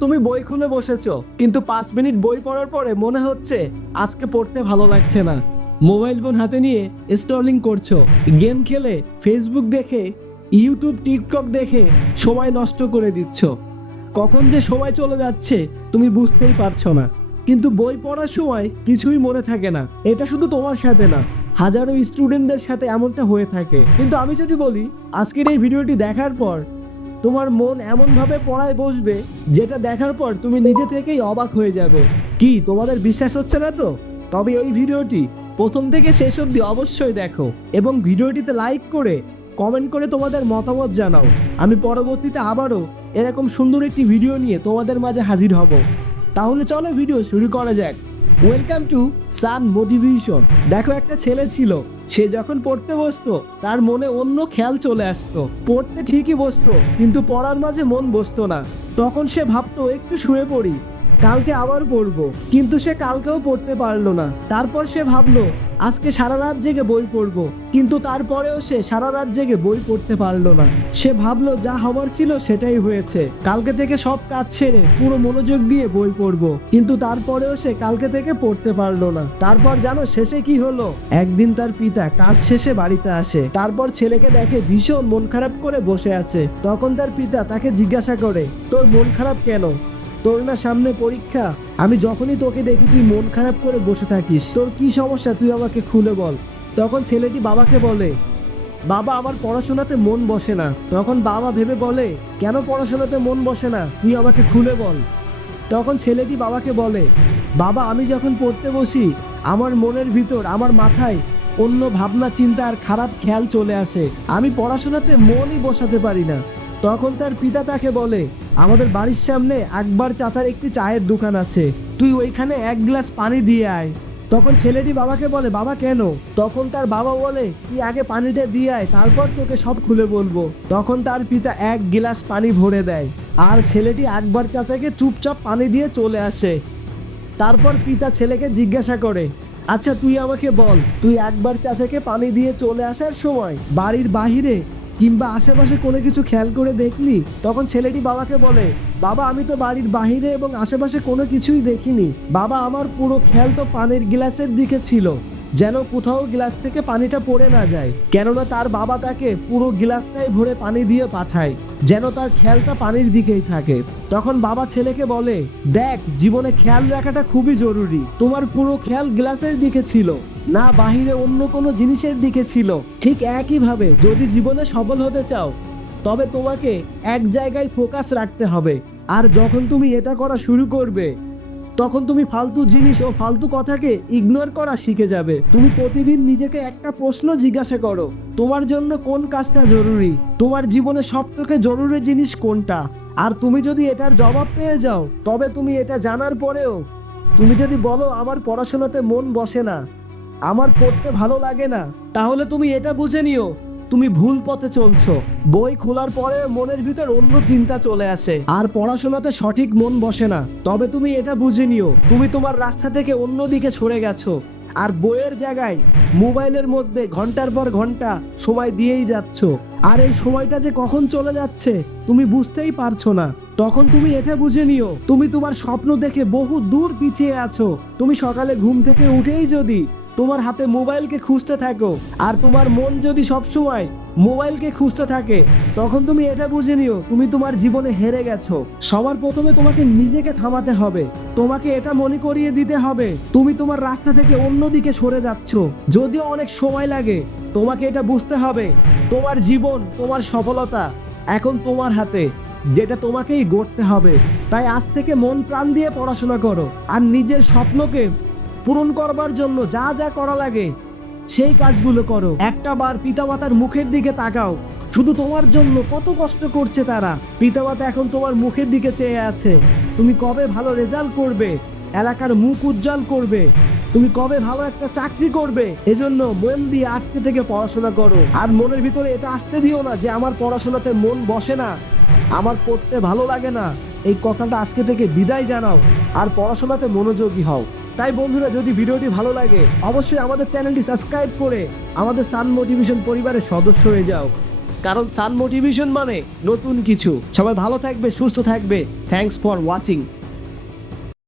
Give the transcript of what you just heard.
তুমি বই খুলে বসেছো, কিন্তু পাঁচ মিনিট বই পড়ার পরে মনে হচ্ছে আজকে পড়তে ভালো লাগছে না। মোবাইল ফোন হাতে নিয়ে স্ক্রলিং করছ, গেম খেলে ফেসবুক দেখে ইউটিউব টিকটক দেখে সময় নষ্ট করে দিচ্ছ। কখন যে সময় চলে যাচ্ছে তুমি বুঝতেই পারছ না। কিন্তু বই পড়ার সময় কিছুই মনে থাকে না। এটা শুধু তোমার সাথে না, হাজারো স্টুডেন্টদের সাথে এমনটা হয়ে থাকে। কিন্তু আমি যদি বলি, আজকের এই ভিডিওটি দেখার পর তোমার মন এমনভাবে পড়ায় বসবে, যেটা দেখার পর তুমি নিজে থেকেই অবাক হয়ে যাবে। কি, তোমাদের বিশ্বাস হচ্ছে না তো? তবে এই ভিডিওটি প্রথম থেকে শেষ অবধি অবশ্যই দেখো এবং ভিডিওটিতে লাইক করে কমেন্ট করে তোমাদের মতামত জানাও। আমি পরবর্তীতে আবারও এরকম সুন্দর একটি ভিডিও নিয়ে তোমাদের মাঝে হাজির হব। তাহলে চলো ভিডিও শুরু করা যাক। ওয়েলকাম টু সান মোটিভেশন দেখো একটা ছেলে ছিল সে যখন পড়তে বসতো, তার মনে অন্য খেয়াল চলে আসতো। পড়তে ঠিকই বসতো, কিন্তু পড়ার মাঝে মন বসতো না। তখন সে ভাবতো, একটু শুয়ে পড়ি। কালকে আবার পড়ব। কিন্তু সে কালকেও পড়তে পারল না। তারপর সে ভাবলো, আজকে সারা রাত জেগে বই পড়ব। কিন্তু তারপরেও সে সারা রাত জেগে বই পড়তে পারল না। সে ভাবলো, যা হবার ছিল সেটাই হয়েছে। কালকে থেকে সব কাজ ছেড়ে পুরো মনোযোগ দিয়ে বই পড়ব। কিন্তু তারপরেও সে কালকে থেকে পড়তে পারল না। তারপর জানো শেষে কি হলো? একদিন তার পিতা কাজ শেষে বাড়িতে আসে। তারপর ছেলেকে দেখে ভীষণ মন খারাপ করে বসে আছে। তখন তার পিতা তাকে জিজ্ঞাসা করে, তোর মন খারাপ কেন? তোর না সামনে পরীক্ষা। আমি যখনই তোকে দেখি, তুই মন খারাপ করে বসে থাকিস। তোর কি সমস্যা? তুই আমাকে খুলে বল। তখন ছেলেটি বাবাকে বলে, বাবা, আমার পড়াশোনাতে মন বসে না। তখন বাবা ভেবে বলে, কেন পড়াশোনাতে মন বসে না? তুই আমাকে খুলে বল। তখন ছেলেটি বাবাকে বলে, বাবা, আমি যখন পড়তে বসি, আমার মনের ভিতর, আমার মাথায় অন্য ভাবনা, চিন্তা আর খারাপ খেয়াল চলে আসে। আমি পড়াশোনাতে মনই বসাতে পারি না। তখন তার পিতা তাকে বলে আমাদের বাড়ির সামনে আকবর চাচার একটি চায়ের দোকান আছে। তুই ওইখানে এক গ্লাস পানি দিয়ে আয়। তখন ছেলেটি বাবাকে বলে, বাবা, কেন? তখন তার বাবা বলে, তুই আগে পানিটা দিয়ে আয়, তারপর তোকে সব খুলে বলব। তখন তার পিতা এক গিলাস পানি ভরে দেয়। আর ছেলেটি আকবর চাচাকে চুপচাপ পানি দিয়ে চলে আসে। তারপর পিতা ছেলেকে জিজ্ঞাসা করে আচ্ছা তুই আমাকে বল, তুই একবার চাচাকে পানি দিয়ে চলে আসার সময় বাড়ির বাহিরে কিংবা আশেপাশে কোনো কিছু খেয়াল করে দেখলি? তখন ছেলেটি বাবাকে বলে, বাবা, আমি তো বাড়ির বাহিরে এবং আশেপাশে কোনো কিছুই দেখিনি। বাবা, আমার পুরো খেয়াল তো পানের গ্লাসের দিকে ছিল। যেন কোথাও গ্লাস থেকে পানিটা পড়ে না যায়। কেননা তার বাবা তাকে পুরো গ্লাসটাই ভরে পানি দিয়ে পাঠায়, যেন তার খেয়ালটা পানির দিকেই থাকে। তখন বাবা ছেলেকে বলে, দেখ, জীবনে খেয়াল রাখাটা খুবই জরুরি। তোমার পুরো খেয়াল গ্লাসের দিকে ছিল, না বাহিরে অন্য কোনো জিনিসের দিকে ছিল। ঠিক একইভাবে যদি জীবনে সফল হতে চাও, তবে তোমাকে এক জায়গায় ফোকাস রাখতে হবে। আর যখন তুমি এটা করা শুরু করবে তখন তুমি ফালতু জিনিস ও ফালতু কথাকে ইগনোর করা শিখে যাবে। তুমি প্রতিদিন নিজেকে একটা প্রশ্ন জিজ্ঞাসা করো, তোমার জন্য কোন কাজটা জরুরি? তোমার জীবনে সব থেকে জরুরি জিনিস কোনটা? আর তুমি যদি এটার জবাব পেয়ে যাও, তবে তুমি এটা জানার পরেও, তুমি যদি বলো আমার পড়াশোনাতে মন বসে না, আমার পড়তে ভালো লাগে না, তাহলে তুমি এটা বুঝে নিও তুমি ভুল পথে চলছো। বই খোলার পরে মনের ভিতর অন্য চিন্তা চলে আসে। আর পড়াশোনাতে সঠিক মন বসে না। তবে তুমি এটা বুঝে নিও, তুমি তোমার রাস্তা থেকে অন্য দিকে সরে গেছো। আর বইয়ের জায়গায়, মোবাইলের মধ্যে ঘণ্টার পর ঘণ্টা সময় দিয়েই যাচ্ছ। আর এই সময়টা যে কখন চলে যাচ্ছে, তুমি বুঝতেই পারছ না। তখন তুমি এটা বুঝে নিও, তুমি তোমার স্বপ্ন দেখে বহু দূর পিছিয়ে আছো। তুমি সকালে ঘুম থেকে উঠেই যদি তোমার হাতে মোবাইলকে খুঁজতে থাকো। আর তোমার মন যদি সবসময় মোবাইলকে খুঁজতে থাকে, তখন তুমি এটা বুঝে নিও, তুমি তোমার জীবনে হেরে গেছো। সবার প্রথমে তোমাকে নিজেকে থামাতে হবে। তোমাকে এটা মনে করিয়ে দিতে হবে, তুমি তোমার রাস্তা থেকে অন্যদিকে সরে যাচ্ছ। যদিও অনেক সময় লাগে, তোমাকে এটা বুঝতে হবে, তোমার জীবন, তোমার সফলতা এখন তোমার হাতে, যেটা তোমাকেই গড়তে হবে। তাই আজ থেকে মন প্রাণ দিয়ে পড়াশোনা করো, আর নিজের স্বপ্নকে পূরণ করবার জন্য যা যা করা লাগে, সেই কাজগুলো করো। একটা বার পিতামাতার মুখের দিকে তাকাও। শুধু তোমার জন্য কত কষ্ট করছে তারা। পিতামাতা এখন তোমার মুখের দিকে চেয়ে আছে। তুমি কবে ভালো রেজাল্ট করবে? এলাকার মুখ উজ্জ্বল করবে। তুমি কবে ভালো একটা চাকরি করবে? এজন্য মন দিয়ে আজকে থেকে পড়াশোনা করো। আর মনের ভিতরে এটা আসতে দিও না যে আমার পড়াশোনাতে মন বসে না। আমার পড়তে ভালো লাগে না। এই কথাটা আজকে থেকে বিদায় জানাও। আর পড়াশোনাতে মনোযোগী হও। তাই বন্ধুরা, যদি ভিডিওটি ভালো লাগে, অবশ্যই আমাদের চ্যানেলটি সাবস্ক্রাইব করে আমাদের সান মোটিভেশন পরিবারের সদস্য হয়ে যাও। কারণ সান মোটিভেশন মানে নতুন কিছু। সবাই ভালো থাকবে, সুস্থ থাকবে। Thanks for watching